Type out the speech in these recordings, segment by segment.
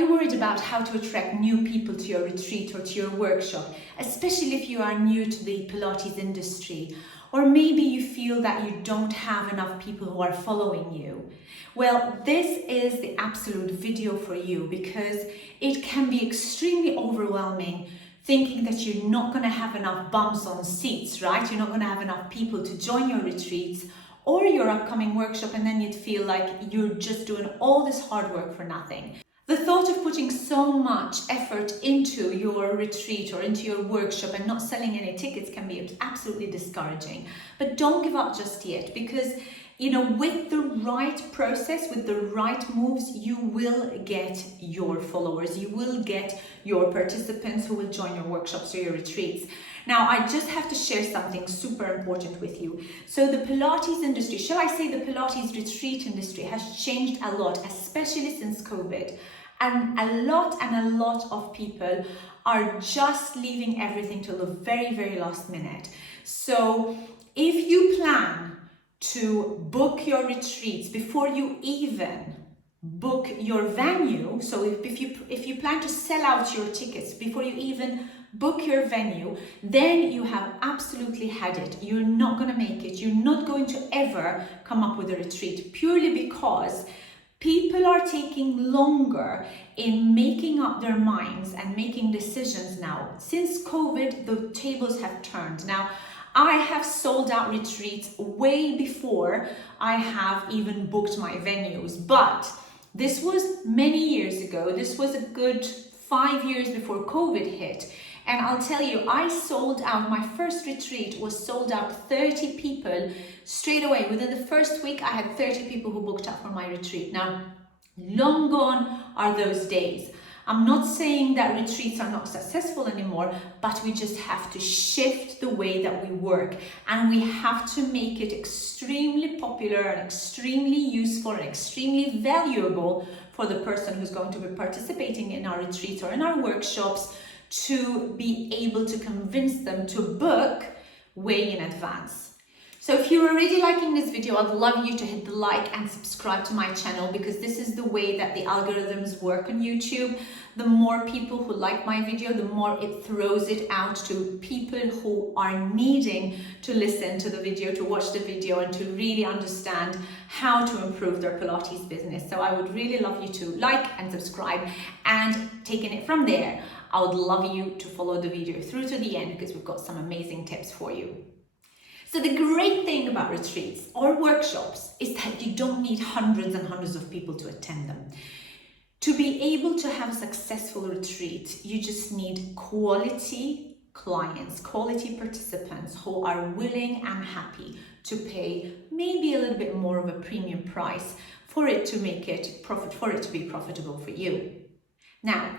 you worried about how to attract new people to your retreat or to your workshop, especially if you are new to the Pilates industry? Or maybe you feel that you don't have enough people who are following you. Well, this is the absolute video for you, because it can be extremely overwhelming thinking that you're not going to have enough bums on seats, right? You're not going to have enough people to join your retreats or your upcoming workshop, and then you'd feel like you're just doing all this hard work for nothing. The thought of putting so much effort into your retreat or into your workshop and not selling any tickets can be absolutely discouraging. But don't give up just yet, because with the right process, with the right moves, you will get your followers, you will get your participants who will join your workshops or your retreats. Now, I just have to share something super important with you. So the Pilates industry, shall I say the Pilates retreat industry, has changed a lot, especially since COVID. And a lot of people are just leaving everything till the very, very last minute. So if you plan to book your retreats before you even book your venue, so if you plan to sell out your tickets before you even book your venue, then you have absolutely had it. You're not going to make it. You're not going to ever come up with a retreat, purely because people are taking longer in making up their minds and making decisions now. Since COVID, the tables have turned. Now, I have sold out retreats way before I have even booked my venues, but this was many years ago. This was a good 5 years before COVID hit. And I'll tell you, I sold out, my first retreat was sold out 30 people straight away. Within the first week, I had 30 people who booked up for my retreat. Now, long gone are those days. I'm not saying that retreats are not successful anymore, but we just have to shift the way that we work, and we have to make it extremely popular and extremely useful and extremely valuable for the person who's going to be participating in our retreats or in our workshops, to be able to convince them to book way in advance. So if you're already liking this video, I'd love you to hit the like and subscribe to my channel, because this is the way that the algorithms work on YouTube. The more people who like my video, the more it throws it out to people who are needing to listen to the video, to watch the video, and to really understand how to improve their Pilates business. So I would really love you to like and subscribe, and taking it from there, I would love you to follow the video through to the end, because we've got some amazing tips for you. So the great thing about retreats or workshops is that you don't need hundreds and hundreds of people to attend them. To be able to have a successful retreat, you just need quality clients, quality participants who are willing and happy to pay maybe a little bit more of a premium price for it to make it for it to be profitable for you. Now,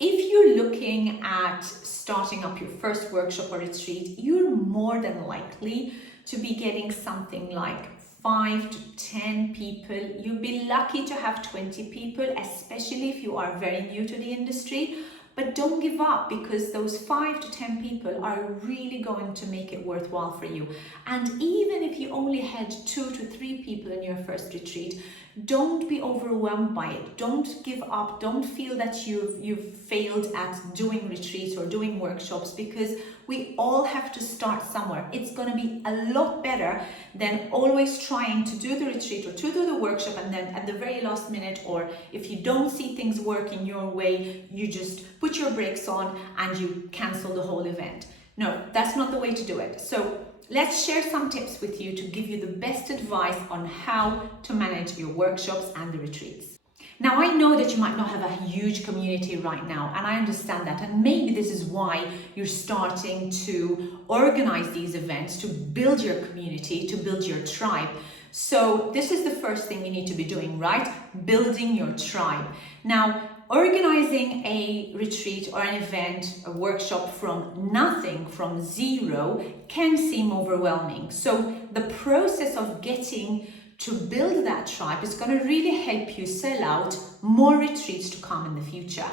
if you're looking at starting up your first workshop or retreat, you're more than likely to be getting something like 5 to 10 people. You'll be lucky to have 20 people, especially if you are very new to the industry. But don't give up, because those 5 to 10 people are really going to make it worthwhile for you. And even if you only had 2 to 3 people in your first retreat, don't be overwhelmed by it. Don't give up. Don't feel that you've failed at doing retreats or doing workshops, because we all have to start somewhere. It's going to be a lot better than always trying to do the retreat or to do the workshop, and then at the very last minute, or if you don't see things working your way, you just put your brakes on and you cancel the whole event. No, that's not the way to do it. So let's share some tips with you to give you the best advice on how to manage your workshops and the retreats. Now, I know that you might not have a huge community right now, and I understand that, and maybe this is why you're starting to organize these events, to build your community, to build your tribe. So this is the first thing you need to be doing, right? Building your tribe. Now, organizing a retreat or an event, a workshop from nothing, from zero, can seem overwhelming. So the process of getting to build that tribe is going to really help you sell out more retreats to come in the future.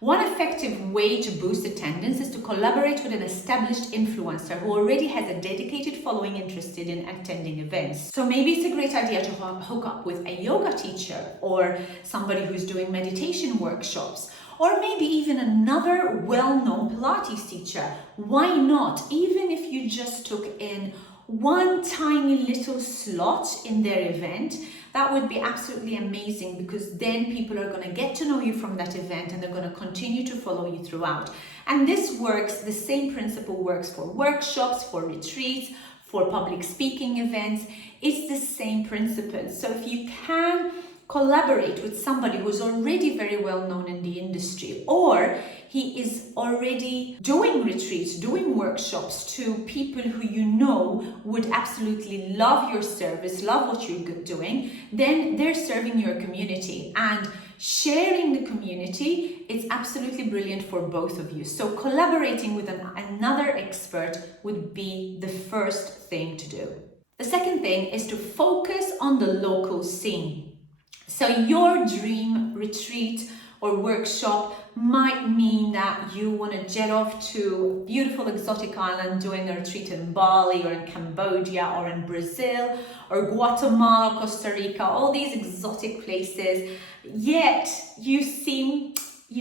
One effective way to boost attendance is to collaborate with an established influencer who already has a dedicated following interested in attending events. So maybe it's a great idea to hook up with a yoga teacher or somebody who's doing meditation workshops, or maybe even another well-known Pilates teacher. Why not? Even if you just took in one tiny little slot in their event, that would be absolutely amazing, because then people are going to get to know you from that event and they're going to continue to follow you throughout. And this works, the same principle works for workshops, for retreats, for public speaking events. It's the same principle. So if you can collaborate with somebody who's already very well known in the industry, or he is already doing retreats, doing workshops to people who you know would absolutely love your service, love what you're doing, then they're serving your community. And sharing the community, it's absolutely brilliant for both of you. So collaborating with another expert would be the first thing to do. The second thing is to focus on the local scene. So your dream retreat or workshop might mean that you want to jet off to a beautiful exotic island doing a retreat in Bali or in Cambodia or in Brazil or Guatemala, Costa Rica, all these exotic places. Yet you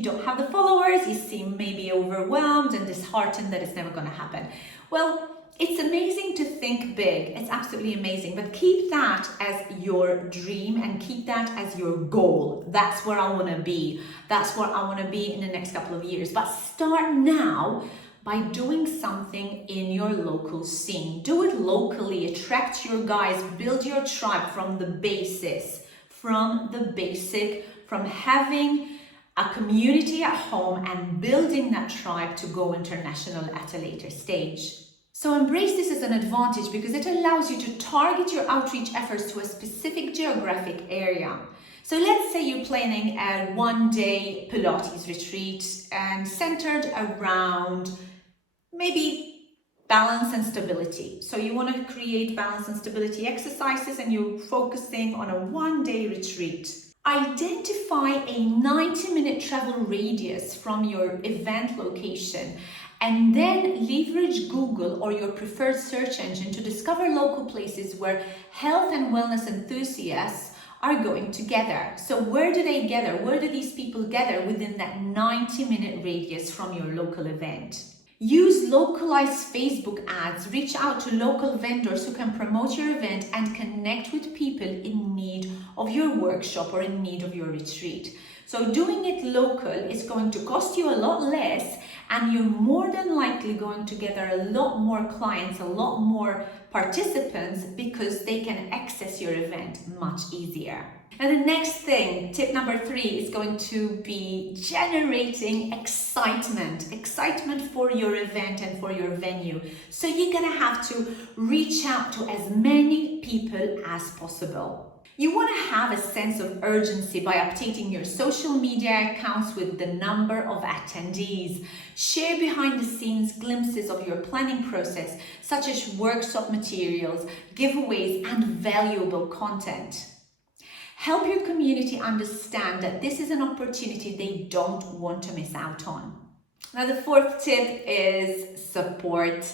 don't have the followers, you seem maybe overwhelmed and disheartened that it's never going to happen. Well, it's amazing to think big. It's absolutely amazing, but keep that as your dream and keep that as your goal. That's where I want to be. That's where I want to be in the next couple of years. But start now by doing something in your local scene. Do it locally, attract your guys, build your tribe from the basis, from having a community at home and building that tribe to go international at a later stage. So embrace this as an advantage because it allows you to target your outreach efforts to a specific geographic area. So let's say you're planning a one-day Pilates retreat and centered around maybe balance and stability. So you want to create balance and stability exercises and you're focusing on a one-day retreat. Identify a 90-minute travel radius from your event location and then leverage Google or your preferred search engine to discover local places where health and wellness enthusiasts are going to gather. So where do they gather? Where do these people gather within that 90-minute radius from your local event? Use localized Facebook ads, reach out to local vendors who can promote your event and connect with people in need of your workshop or in need of your retreat. So doing it local is going to cost you a lot less and you're more than likely going to gather a lot more clients, a lot more participants because they can access your event much easier. And the next thing, tip number 3, is going to be generating excitement for your event and for your venue. So you're gonna have to reach out to as many people as possible. You want to have a sense of urgency by updating your social media accounts with the number of attendees. Share behind the scenes glimpses of your planning process, such as workshop materials, giveaways, and valuable content. Help your community understand that this is an opportunity they don't want to miss out on. Now, the 4th tip is support.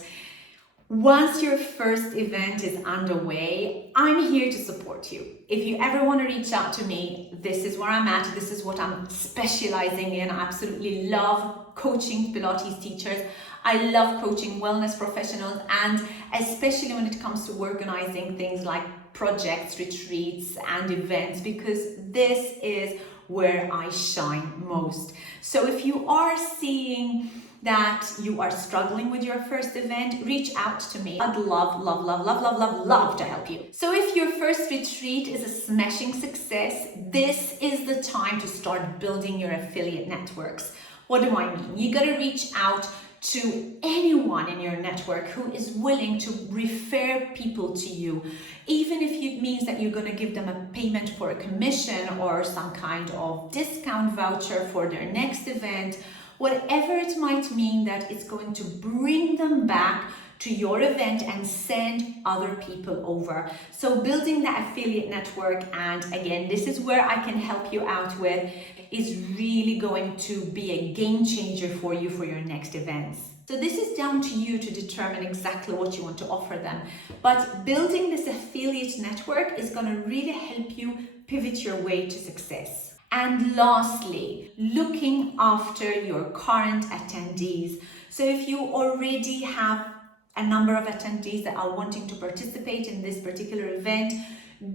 Once your first event is underway, I'm here to support you. If you ever want to reach out to me, this is where I'm at. This is what I'm specializing in. I absolutely love coaching Pilates teachers. I love coaching wellness professionals, and especially when it comes to organizing things like projects, retreats, and events, because this is where I shine most. So if you are seeing that you are struggling with your first event, reach out to me. I'd love to help you. So if your first retreat is a smashing success, this is the time to start building your affiliate networks. What do I mean? You gotta reach out to anyone in your network who is willing to refer people to you, even if it means that you're going to give them a payment for a commission or some kind of discount voucher for their next event. Whatever it might mean, that it's going to bring them back to your event and send other people over. So building that affiliate network, and again, this is where I can help you out with, is really going to be a game changer for you for your next events. So this is down to you to determine exactly what you want to offer them. But building this affiliate network is going to really help you pivot your way to success. And lastly, looking after your current attendees. So if you already have a number of attendees that are wanting to participate in this particular event,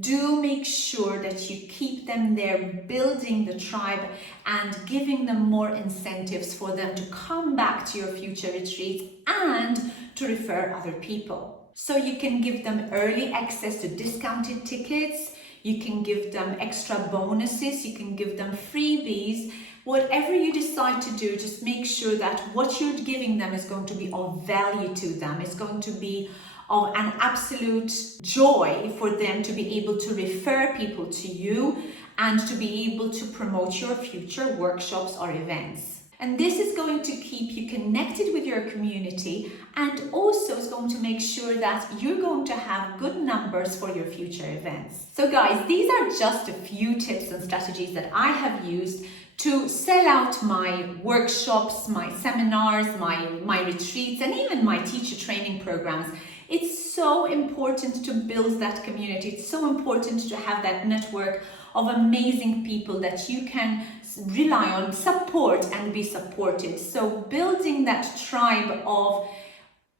do make sure that you keep them there, building the tribe and giving them more incentives for them to come back to your future retreats and to refer other people. So you can give them early access to discounted tickets, you can give them extra bonuses, you can give them freebies. Whatever you decide to do, just make sure that what you're giving them is going to be of value to them. It's going to be of an absolute joy for them to be able to refer people to you and to be able to promote your future workshops or events. And this is going to keep you connected with your community, and also is going to make sure that you're going to have good numbers for your future events. So guys, these are just a few tips and strategies that I have used to sell out my workshops, my seminars, my retreats, and even my teacher training programs. It's so important to build that community. It's so important to have that network of amazing people that you can rely on, support, and be supported. So building that tribe of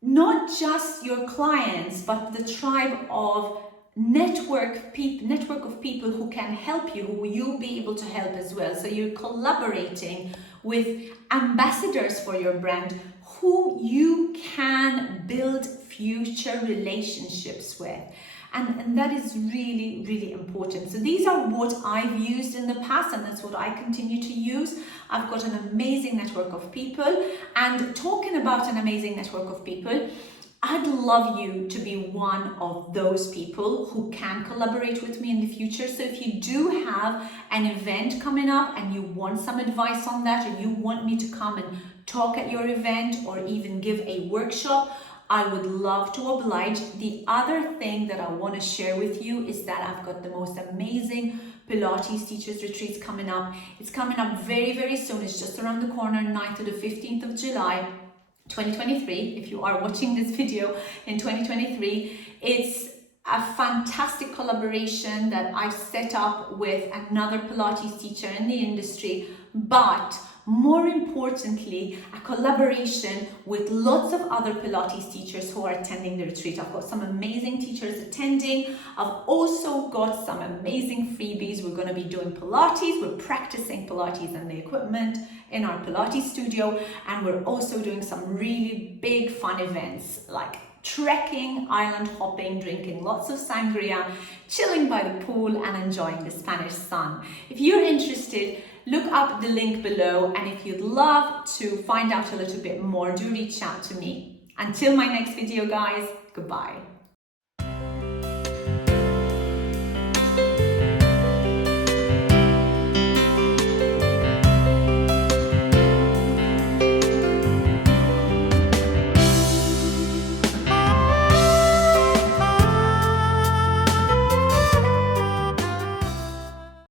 not just your clients, but the tribe of network of people who can help you, who you'll be able to help as well. So you're collaborating with ambassadors for your brand whom you can build future relationships with. And that is really, really important. So these are what I've used in the past, and that's what I continue to use. I've got an amazing network of people. And talking about an amazing network of people, I'd love you to be one of those people who can collaborate with me in the future. So if you do have an event coming up and you want some advice on that, or you want me to come and talk at your event or even give a workshop, I would love to oblige. The other thing that I want to share with you is that I've got the most amazing Pilates teachers retreats coming up. It's coming up very, very soon. It's just around the corner, 9th to the 15th of July. 2023, if you are watching this video in 2023, it's a fantastic collaboration that I've set up with another Pilates teacher in the industry, but more importantly, a collaboration with lots of other Pilates teachers who are attending the retreat. I've got some amazing teachers attending. I've also got some amazing freebies. We're going to be doing Pilates. We're practicing Pilates and the equipment in our Pilates studio. And we're also doing some really big fun events like trekking, island hopping, drinking lots of sangria, chilling by the pool and enjoying the Spanish sun. If you're interested, look up the link below, and if you'd love to find out a little bit more, do reach out to me. Until my next video, guys, goodbye.